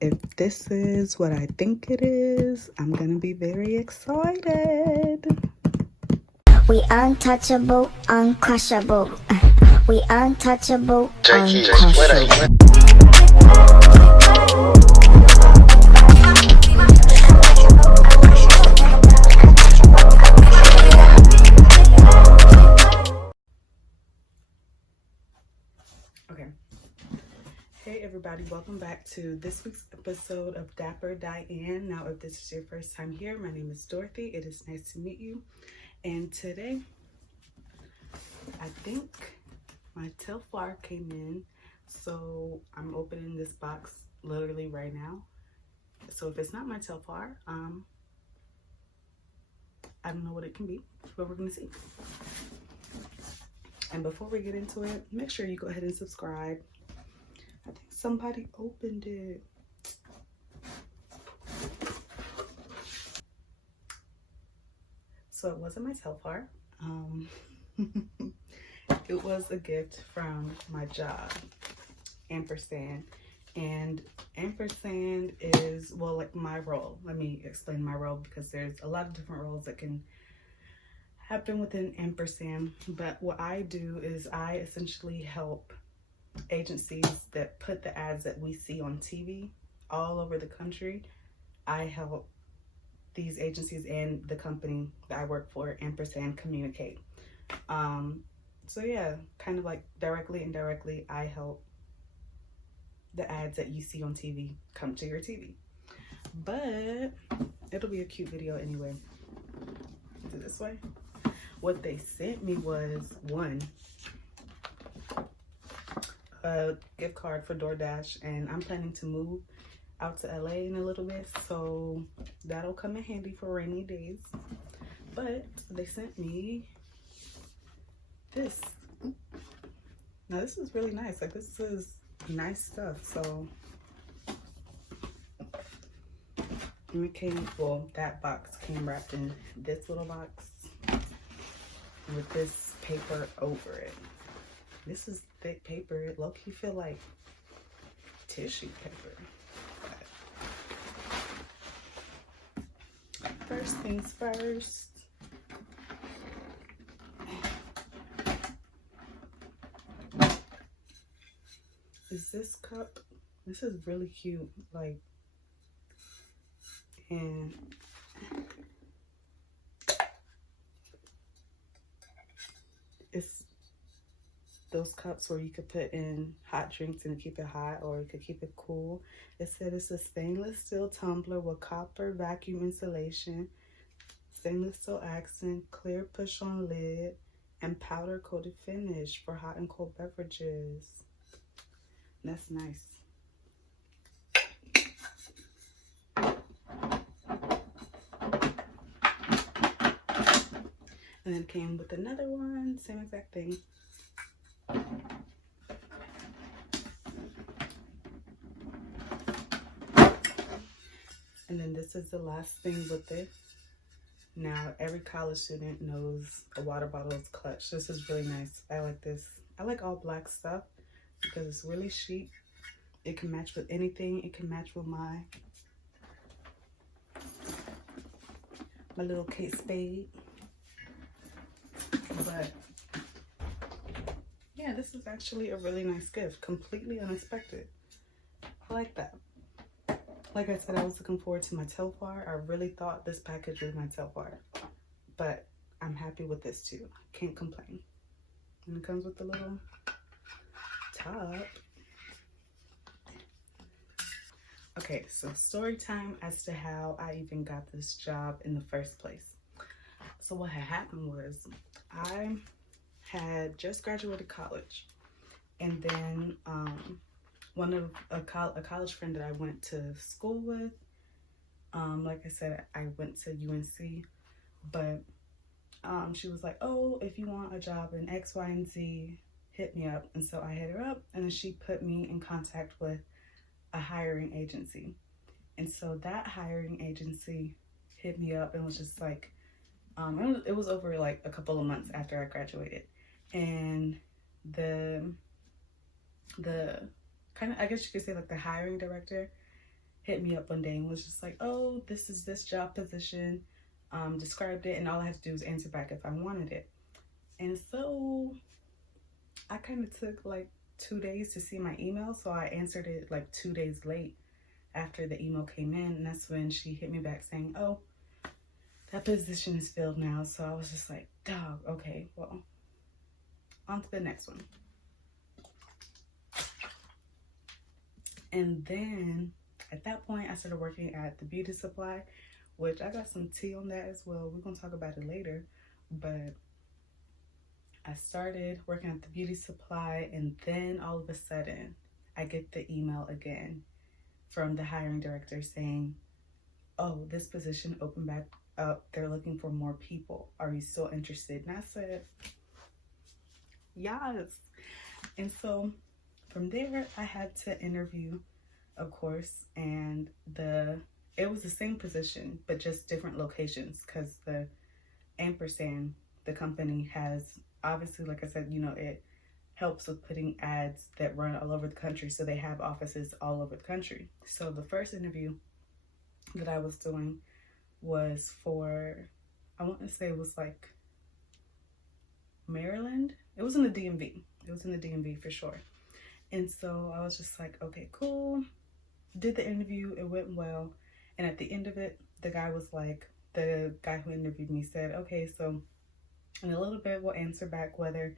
If this is what I think it is, I'm gonna be very excited. We untouchable, uncrushable. We untouchable, uncrushable. Okay. Hey everybody, welcome back to this week's episode of Dapper Diane. Now, if this is your first time here, my name is Dorothy. It is nice to meet you. And today, I think my Telfar came in, so I'm opening this box literally right now. So if it's not my Telfar, I don't know what it can be, but we're gonna see. And before we get into it, make sure you go ahead and subscribe. I think somebody opened it. So it wasn't my Telfar. It was a gift from my job, ampersand. And ampersand is, well, like my role. Let me explain my role, because there's a lot of different roles that can happen within ampersand. But what I do is I essentially help agencies that put the ads that we see on TV all over the country. I help these agencies and the company that I work for, ampersand, communicate. So yeah, kind of like directly, indirectly, I help the ads that you see on TV come to your TV. But it'll be a cute video anyway. Is it this way? What they sent me was a gift card for DoorDash, and I'm planning to move out to LA in a little bit, so that'll come in handy for rainy days. But they sent me this. Now this is really nice. Like, this is nice stuff. So it came, well, that box came wrapped in this little box with this paper over it. This is thick paper. It low-key feel like tissue paper. But first things first. Is this cup? This is really cute. Like, and it's those cups where you could put in hot drinks and keep it hot, or you could keep it cool. It said it's a stainless steel tumbler with copper vacuum insulation, stainless steel accent, clear push-on lid, and powder coated finish for hot and cold beverages. That's nice. And then it came with another one, same exact thing. And then this is the last thing with it. Now, every college student knows a water bottle is clutch. This is really nice. I like this. I like all black stuff because it's really chic. It can match with anything. It can match with my little Kate Spade. But yeah, this is actually a really nice gift. Completely unexpected. I like that. Like I said, I was looking forward to my Telfar. I really thought this package was my Telfar. But I'm happy with this too. Can't complain. And it comes with the little top. Okay, so story time as to how I even got this job in the first place. So what had happened was I had just graduated college, and then a college friend that I went to school with, like I said, I went to UNC, but she was like, oh, if you want a job in X, Y, and Z, hit me up. And so I hit her up, and then she put me in contact with a hiring agency. And so that hiring agency hit me up and was just like, it was over like a couple of months after I graduated. And the kind of, I guess you could say, like the hiring director hit me up one day and was just like, oh, this is this job position, described it, and all I had to do was answer back if I wanted it. And so I kind of took like 2 days to see my email, so I answered it like 2 days late after the email came in, and that's when she hit me back saying, oh, that position is filled now. So I was just like, dog, okay, well, on to the next one. And then at that point, I started working at the beauty supply, which I got some tea on that as well. We're gonna talk about it later, but I started working at the beauty supply, and then all of a sudden I get the email again from the hiring director saying, oh, this position opened back up. They're looking for more people. Are you still interested? And I said, yes. And so from there, I had to interview, of course, and it was the same position, but just different locations, because the ampersand, the company has, obviously, like I said, you know, it helps with putting ads that run all over the country. So they have offices all over the country. So the first interview that I was doing was for, I want to say it was like Maryland. It was in the DMV. It was in the DMV for sure. And so I was just like, okay, cool. Did the interview. It went well. And at the end of it, the guy who interviewed me said, okay, so in a little bit, we'll answer back whether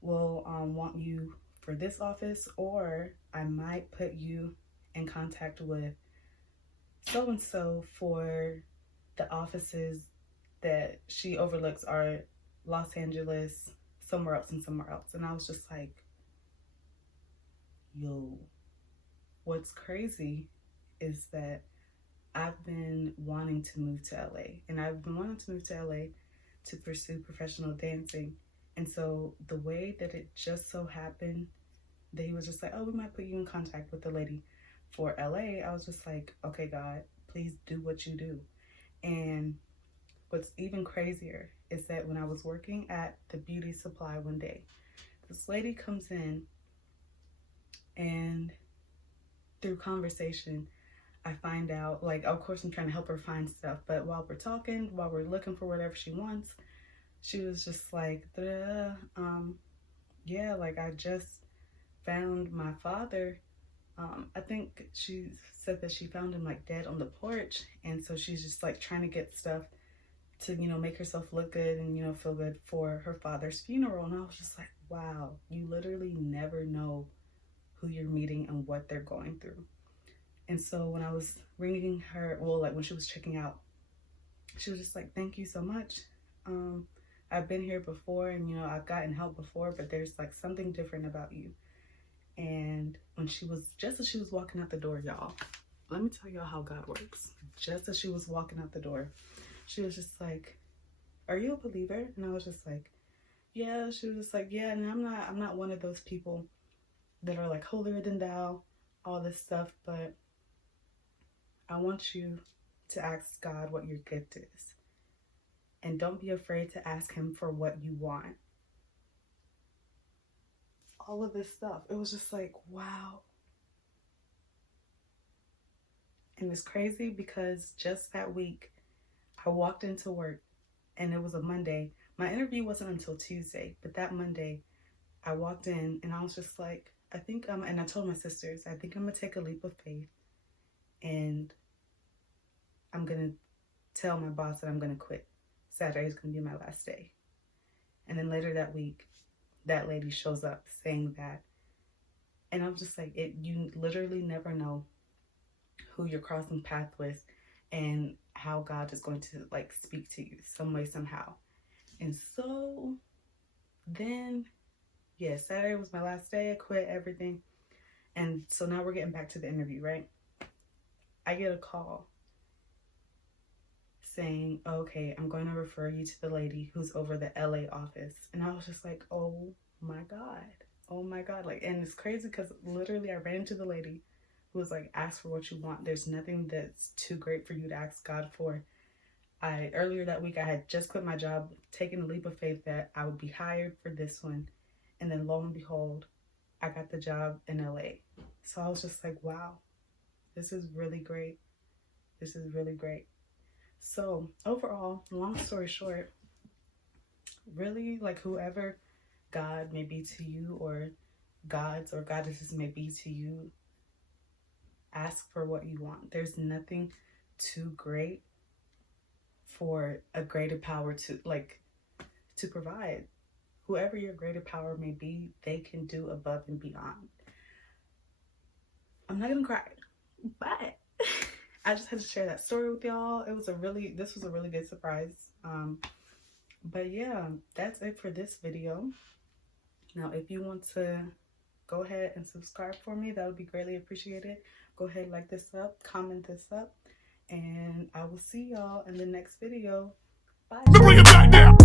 we'll want you for this office, or I might put you in contact with so-and-so for the offices that she overlooks are Los Angeles, somewhere else, and somewhere else. And I was just like, yo, what's crazy is that I've been wanting to move to LA, and I've been wanting to move to LA to pursue professional dancing. And so the way that it just so happened that he was just like, oh, we might put you in contact with the lady for LA, I was just like, okay, God, please do what you do. And what's even crazier is that when I was working at the beauty supply one day, this lady comes in, and through conversation, I find out, like, of course, I'm trying to help her find stuff, but while we're talking, while we're looking for whatever she wants, she was just like, yeah, like, I just found my father. I think she said that she found him like dead on the porch, and so she's just like trying to get stuff to, you know, make herself look good and, you know, feel good for her father's funeral. And I was just like, wow, you literally never know who you're meeting and what they're going through. And so when I was ringing her, well, like when she was checking out, she was just like, thank you so much. I've been here before, and, you know, I've gotten help before, but there's like something different about you. And when just as she was walking out the door, y'all, let me tell y'all how God works. Just as she was walking out the door, she was just like, are you a believer? And I was just like, yeah. She was just like, yeah, and I'm not one of those people that are like holier than thou, all this stuff, but I want you to ask God what your gift is. And don't be afraid to ask him for what you want. All of this stuff. It was just like, wow. And it's crazy because just that week, I walked into work, and it was a Monday. My interview wasn't until Tuesday, but that Monday, I walked in, and I was just like, I think and I told my sisters, I think I'm gonna take a leap of faith, and I'm gonna tell my boss that I'm gonna quit. Saturday is gonna be my last day. And then later that week, that lady shows up saying that, and I'm just like, you literally never know who you're crossing paths with and how God is going to like speak to you some way, somehow. And so then, yeah, Saturday was my last day. I quit everything. And so now we're getting back to the interview, right? I get a call saying, okay, I'm going to refer you to the lady who's over the LA office. And I was just like, oh my God. Oh my God. Like, and it's crazy because literally I ran into the lady who was like, ask for what you want. There's nothing that's too great for you to ask God for. Earlier that week, I had just quit my job, taken a leap of faith that I would be hired for this one. And then lo and behold, I got the job in LA. So I was just like, wow. This is really great. This is really great. So overall, long story short, really, like, whoever God may be to you, or gods or goddesses may be to you, ask for what you want. There's nothing too great for a greater power to provide. Whoever your greater power may be, they can do above and beyond. I'm not gonna cry, but I just had to share that story with y'all. This was a really good surprise. But yeah, that's it for this video. Now, if you want to go ahead and subscribe for me, that would be greatly appreciated. Go ahead, like this up, comment this up, and I will see y'all in the next video. Bye. Bring it back now.